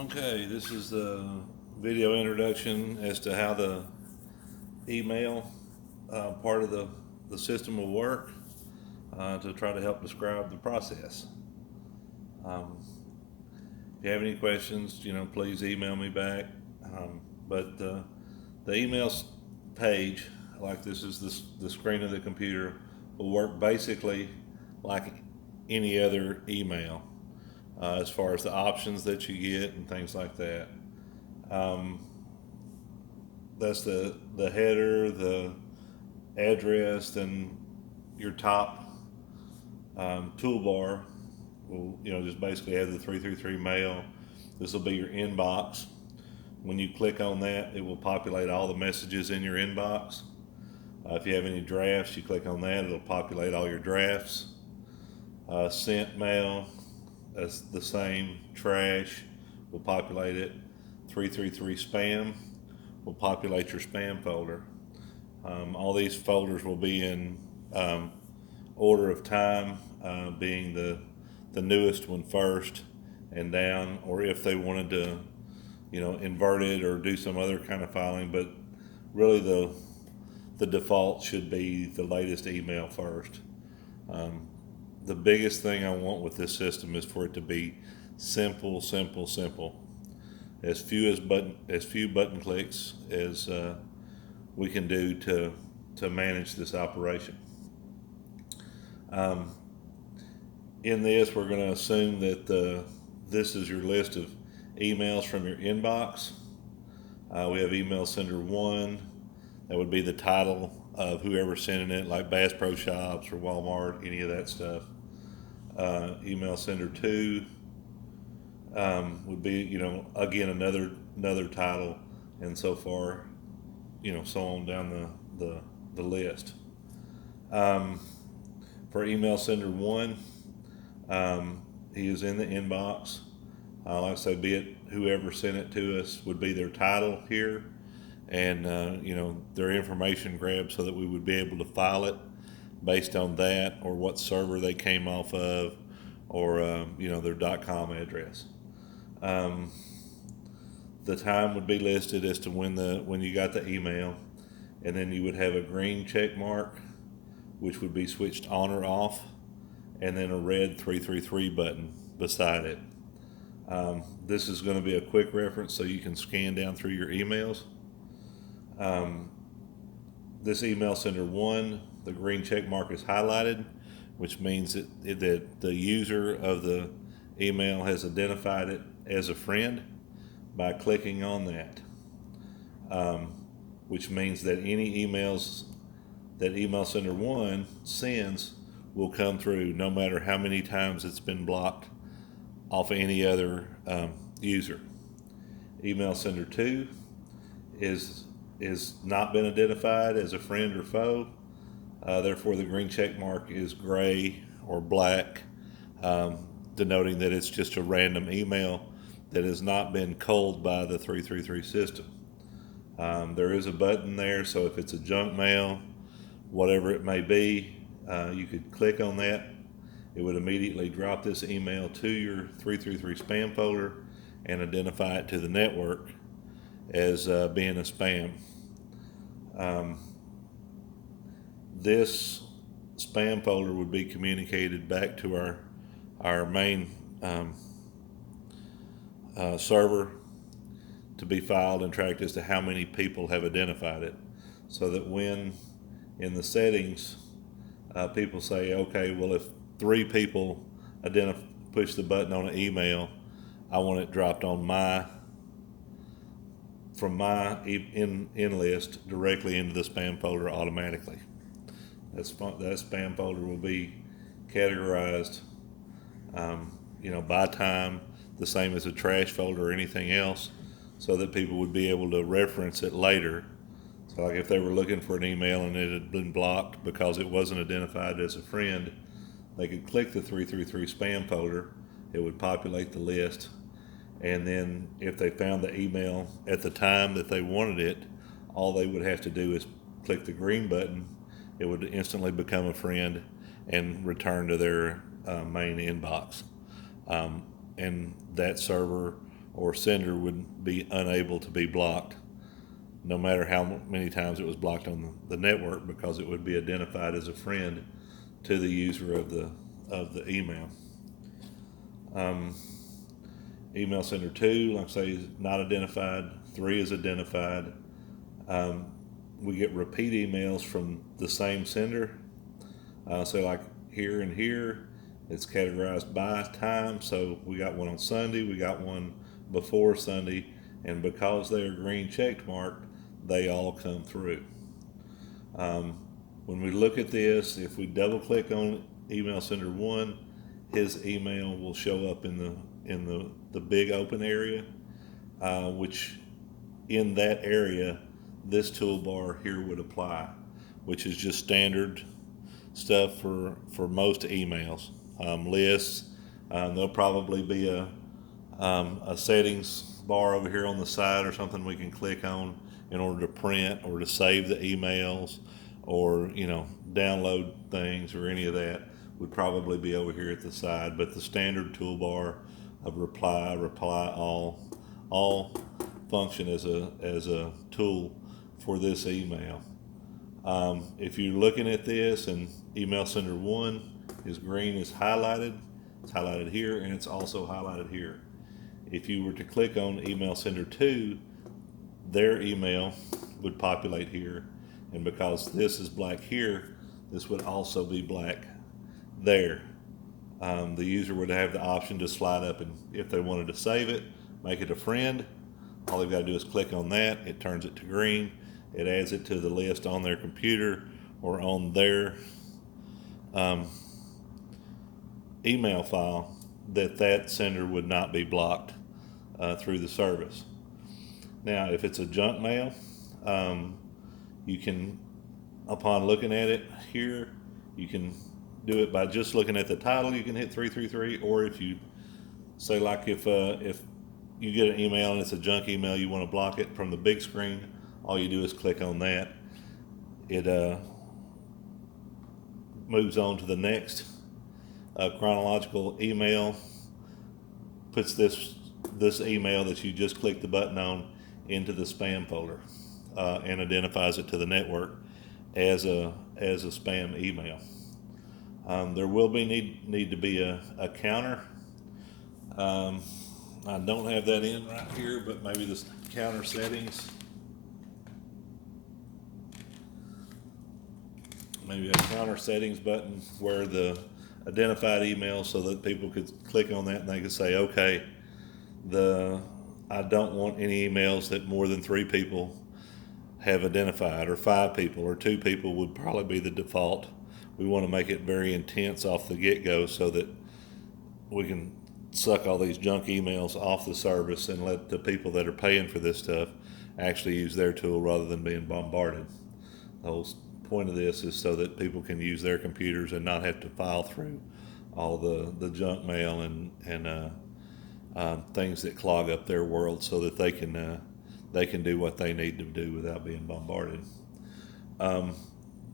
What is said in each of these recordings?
Okay, this is the video introduction as to how the email part of the system will work to try to help describe the process. Um, if you have any questions, please email me back. But the emails page, like this is the screen of the computer, will work basically like any other email as far as the options that you get and things like that. Um, that's the header, the address, then your top toolbar will just basically have the 333 mail. This will be your inbox. When you click on that, it will populate all the messages in your inbox. If you have any drafts, you click on that, it'll populate all your drafts. Sent mail, that's the same. Trash will populate it. 333 spam will populate your spam folder. All these folders will be in um, order of time, being the newest one first and down, or if they wanted to, invert it or do some other kind of filing. But really, the default should be the latest email first. Um, the biggest thing I want with this system is for it to be simple, simple, simple. As few button clicks as we can do to manage this operation. Um, in this, we're going to assume that this is your list of emails from your inbox. We have email sender one. That would be the title of whoever's sending it, like Bass Pro Shops or Walmart, any of that stuff. Email sender two would be, again another title, and so far, so on down the list. Um, for email sender one, he is in the inbox. Like I say, be it whoever sent it to us would be their title here, and their information grabbed so that we would be able to file it based on that, or what server they came off of, or their .com address. Um, the time would be listed as to when you got the email, and then you would have a green check mark, which would be switched on or off, and then a red 333 button beside it. This is going to be a quick reference so you can scan down through your emails. This email sender one, the green check mark is highlighted, which means that the user of the email has identified it as a friend by clicking on that, which means that any emails that email sender one sends will come through no matter how many times it's been blocked off of any other user. Email sender two is not been identified as a friend or foe. Therefore, the green check mark is gray or black, denoting that it's just a random email that has not been culled by the 333 system. There is a button there, so if it's a junk mail, whatever it may be, you could click on that. It would immediately drop this email to your 333 spam folder and identify it to the network as being a spam. This spam folder would be communicated back to our main server to be filed and tracked as to how many people have identified it, so that when in the settings people say, okay, well, if 3 people push the button on an email, I want it dropped on from my in list directly into the spam folder automatically. That spam folder will be categorized, by time, the same as a trash folder or anything else, so that people would be able to reference it later. So, like if they were looking for an email and it had been blocked because it wasn't identified as a friend, they could click the 333 spam folder. It would populate the list, and then if they found the email at the time that they wanted it, all they would have to do is click the green button. It would instantly become a friend and return to their main inbox. And that server or sender would be unable to be blocked, no matter how many times it was blocked on the network, because it would be identified as a friend to the user of the email. Email sender 2, like I say, is not identified. 3 is identified. We get repeat emails from the same sender. So like here and here, it's categorized by time. So we got one on Sunday, we got one before Sunday, and because they are green checked marked, they all come through. When we look at this, if we double click on email sender 1, his email will show up in the big open area, which in that area, this toolbar here would apply, which is just standard stuff for most emails. Lists, there'll probably be a settings bar over here on the side or something we can click on in order to print or to save the emails, or download things, or any of that would probably be over here at the side. But the standard toolbar of reply all function as a tool for this email. If you're looking at this and email sender 1 is green, is highlighted, it's highlighted here, and it's also highlighted here. If you were to click on email sender 2, their email would populate here, and because this is black here, this would also be black there. The user would have the option to slide up, and if they wanted to save it, make it a friend, all they've got to do is click on that. It turns it to green. It adds it to the list on their computer or on their email file, that sender would not be blocked through the service. Now, if it's a junk mail, you can, upon looking at it here, you can do it by just looking at the title. You can hit 333, or if you say, like, if you get an email and it's a junk email, you want to block it from the big screen, all you do is click on that. It moves on to the next chronological email, puts this email that you just clicked the button on into the spam folder, and identifies it to the network as a spam email. There will be need to be a counter. I don't have that in right here, but maybe the counter settings. Maybe a counter settings button where the identified email, so that people could click on that and they could say, okay, I don't want any emails that more than 3 people have identified, or 5 people, or 2 people would probably be the default. We want to make it very intense off the get-go so that we can suck all these junk emails off the service and let the people that are paying for this stuff actually use their tool rather than being bombarded. The whole point of this is so that people can use their computers and not have to file through all the junk mail and things that clog up their world, so that they can do what they need to do without being bombarded.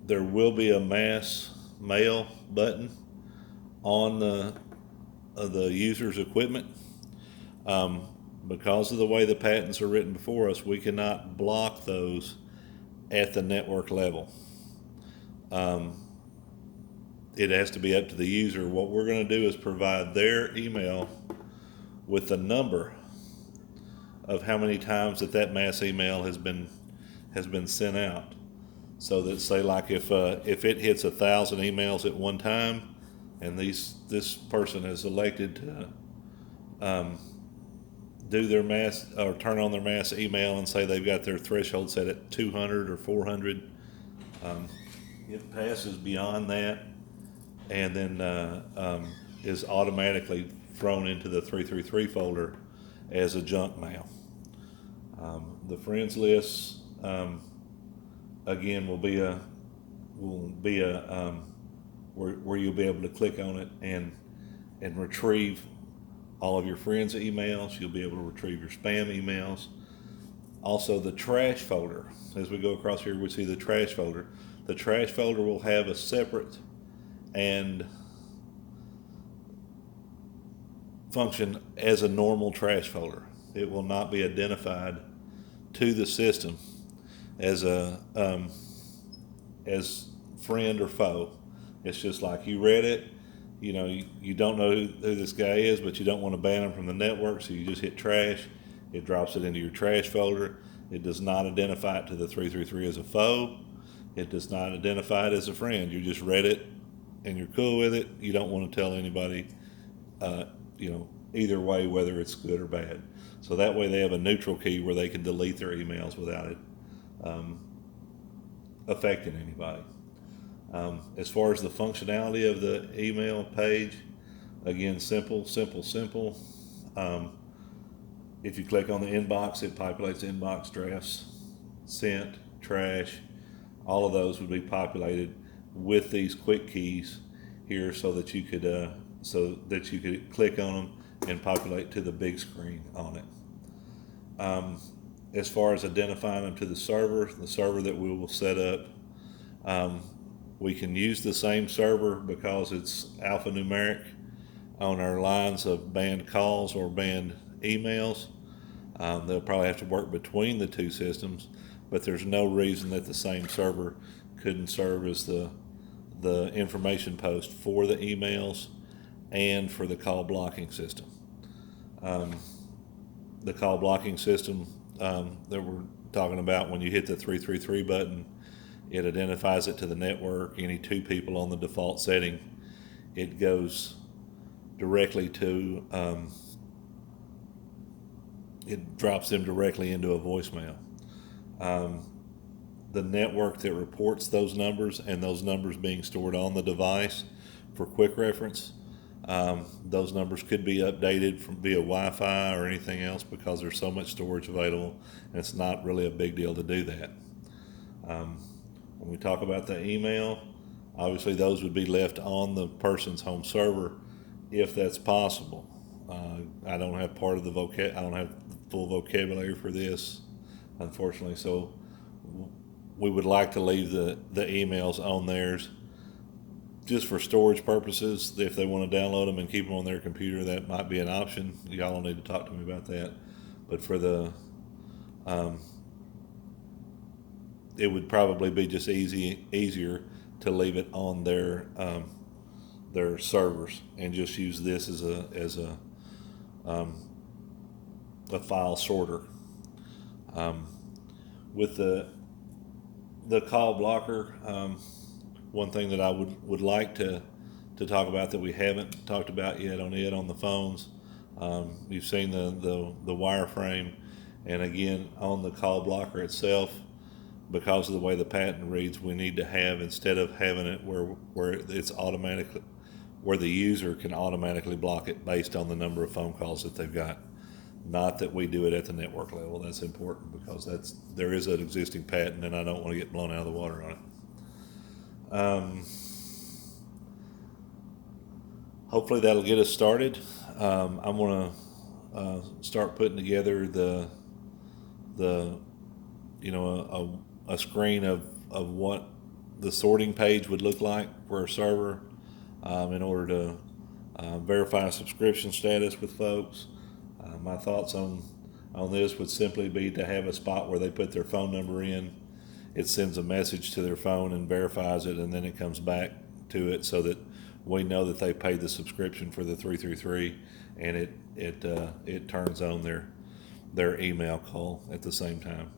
There will be a mass mail button on the user's equipment. Because of the way the patents are written before us, we cannot block those at the network level. It has to be up to the user. What we're going to do is provide their email with the number of how many times that mass email has been sent out. So that, say, like, if it hits 1,000 emails at one time, and this person is elected to do their mass, or turn on their mass email, and say they've got their threshold set at 200 or 400, it passes beyond that, and then is automatically thrown into the 333 folder as a junk mail. The friends list, again, will be a where you'll be able to click on it and retrieve all of your friends' emails. You'll be able to retrieve your spam emails. Also, the trash folder. As we go across here, we see the trash folder. The trash folder will have a separate and function as a normal trash folder. it will not be identified to the system as a as friend or foe. It's just like you read it, you don't know who this guy is, but you don't want to ban him from the network, so you just hit trash. It drops it into your trash folder. It does not identify it to the 333 as a foe. It does not identify it as a friend. You just read it and you're cool with it. You don't want to tell anybody, uh, either way, whether it's good or bad. So that way they have a neutral key where they can delete their emails without it um, affecting anybody. As far as the functionality of the email page, again, simple, simple, simple. If you click on the inbox, it populates inbox, drafts, sent, trash. All of those would be populated with these quick keys here, so that you could click on them and populate to the big screen on it. As far as identifying them to the server that we will set up, we can use the same server because it's alphanumeric on our lines of banned calls or banned emails. They'll probably have to work between the two systems, but there's no reason that the same server couldn't serve as the information post for the emails and for the call blocking system. The call blocking system that we're talking about, when you hit the 333 button, it identifies it to the network. Any two people on the default setting, it goes directly to, it drops them directly into a voicemail. The network that reports those numbers, and those numbers being stored on the device for quick reference, those numbers could be updated from via Wi-Fi or anything else, because there's so much storage available, and it's not really a big deal to do that. When we talk about the email, obviously those would be left on the person's home server if that's possible. I don't have I don't have the full vocabulary for this, unfortunately, so we would like to leave the emails on theirs just for storage purposes. If they want to download them and keep them on their computer, that might be an option. Y'all will need to talk to me about that. But for the it would probably be just easier to leave it on their servers and just use this as a file sorter. With the call blocker, one thing that I would like to talk about that we haven't talked about yet on the phones. You've seen the wireframe, and again on the call blocker itself, because of the way the patent reads, we need to have, instead of having it where it's automatically, where the user can automatically block it based on the number of phone calls that they've got. Not that we do it at the network level. That's important, because there is an existing patent, and I don't want to get blown out of the water on it. Hopefully that'll get us started. I'm going to start putting together a screen of what the sorting page would look like for a server, in order to verify subscription status with folks. My thoughts on this would simply be to have a spot where they put their phone number in. It sends a message to their phone and verifies it, and then it comes back to it, so that we know that they paid the subscription for the 333, and it turns on their email call at the same time.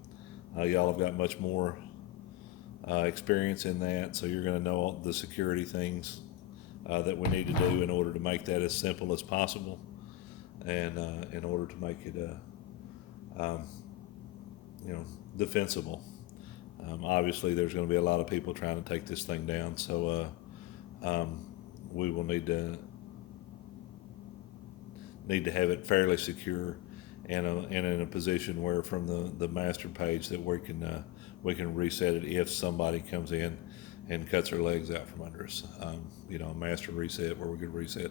Y'all have got much more experience in that, so you're going to know all the security things that we need to do in order to make that as simple as possible, and in order to make it defensible. Obviously there's going to be a lot of people trying to take this thing down, so we will need to have it fairly secure, and in a position where from the master page that we can reset it if somebody comes in and cuts their legs out from under us. A master reset where we could reset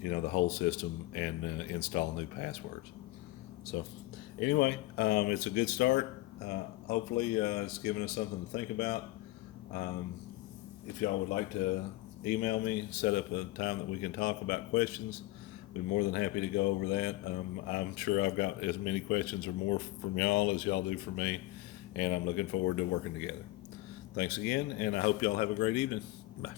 the whole system and install new passwords. So anyway, it's a good start. Hopefully it's given us something to think about. If y'all would like to email me, set up a time that we can talk about questions, Be more than happy to go over that. I'm sure I've got as many questions or more from y'all as y'all do from me, and I'm looking forward to working together. Thanks again, and I hope y'all have a great evening. Bye.